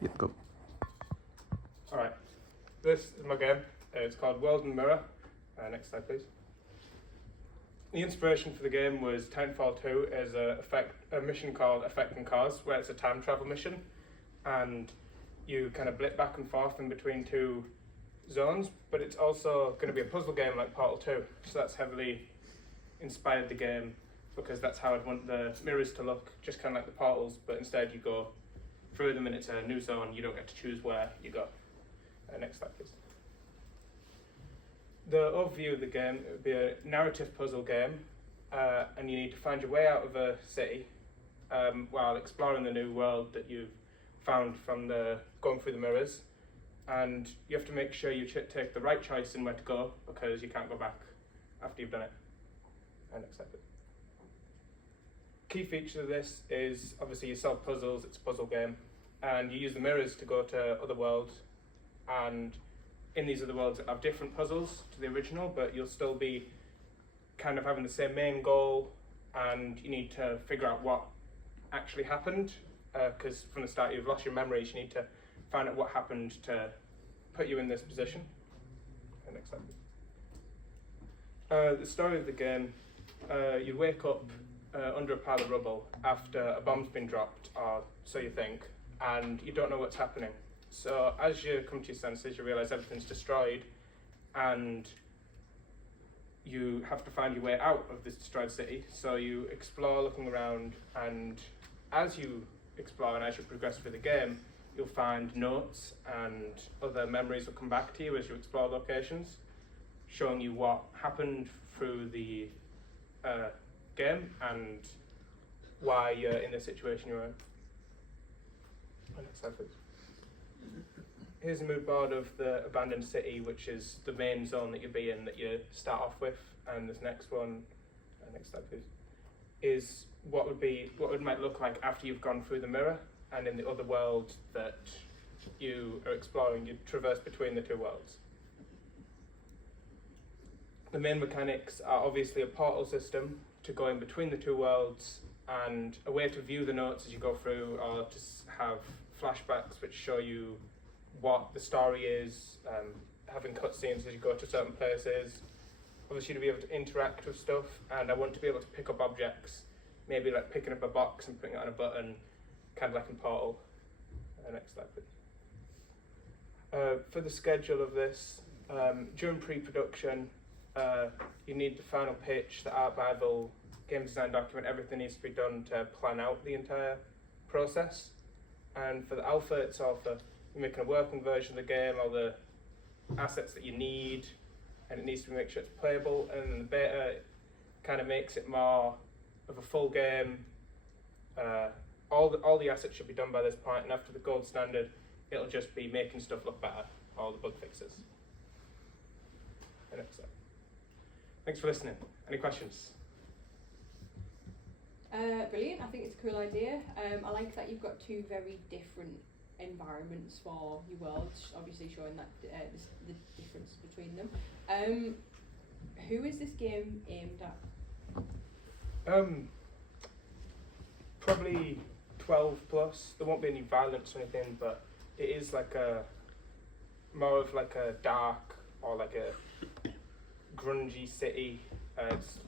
Yep, go. Alright, this is my game. It's called World and Mirror. Next slide, please. The inspiration for the game was Titanfall 2 as a mission called Affecting Cause, where it's a time travel mission, and you kind of blip back and forth in between two zones, but it's also going to be a puzzle game like Portal 2, so that's heavily inspired the game, because that's how I'd want the mirrors to look, just kind of like the portals, but instead you go through them and it's a new zone, you don't get to choose where you go. Next slide, please. The overview of the game, it would be a narrative puzzle game, and you need to find your way out of a city while exploring the new world that you've found from going through the mirrors, and you have to make sure you take the right choice in where to go, because you can't go back after you've done it. Next slide, please. Key feature of this is obviously you solve puzzles, it's a puzzle game, and you use the mirrors to go to other worlds, and in these other worlds that have different puzzles to the original, but you'll still be kind of having the same main goal, and you need to figure out what actually happened, because from the start you've lost your memories, you need to find out what happened to put you in this position. Next slide. The story of the game, you wake up under a pile of rubble after a bomb's been dropped, or so you think, and you don't know what's happening. So as you come to your senses, you realise everything's destroyed, and you have to find your way out of this destroyed city. So you explore, looking around, and as you explore and as you progress through the game, you'll find notes and other memories will come back to you as you explore locations, showing you what happened through the game and why you're in the situation you're in. Next slide, please. Here's a mood board of the abandoned city, which is the main zone that you'll be in, that you start off with, and this next one, next slide please, is what it might look like after you've gone through the mirror, and in the other world that you are exploring, you traverse between the two worlds. The main mechanics are obviously a portal system to go in between the two worlds, and a way to view the notes as you go through, or to have flashbacks which show you what the story is, having cutscenes as you go to certain places. Obviously to be able to interact with stuff, and I want to be able to pick up objects, maybe like picking up a box and putting it on a button, kind of like in Portal. Next slide please. For the schedule of this, during pre-production, you need the final pitch, the art bible, game design document, everything needs to be done to plan out the entire process. And for the alpha, it's all for you're making a working version of the game, all the assets that you need, and it needs to make sure it's playable. And then the beta kind of makes it more of a full game. All the assets should be done by this point, and after the gold standard, it'll just be making stuff look better, all the bug fixes. Next slide. Thanks for listening. Any questions? Brilliant, I think it's a cool idea. I like that you've got two very different environments for your worlds, obviously showing that the difference between them. Who is this game aimed at? Probably 12 plus. There won't be any violence or anything, but it is like more of like a dark or like a grungy city. It's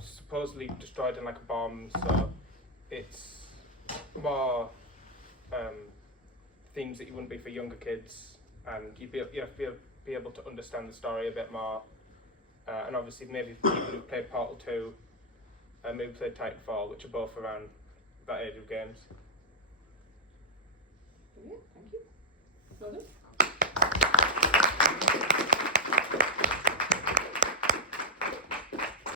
supposedly destroyed in like a bomb, so it's more themes that you wouldn't be for younger kids, and you have to be able to understand the story a bit more, and obviously maybe people who played Portal 2 and maybe played Titanfall, which are both around that age of games. Brilliant, thank you. Well done.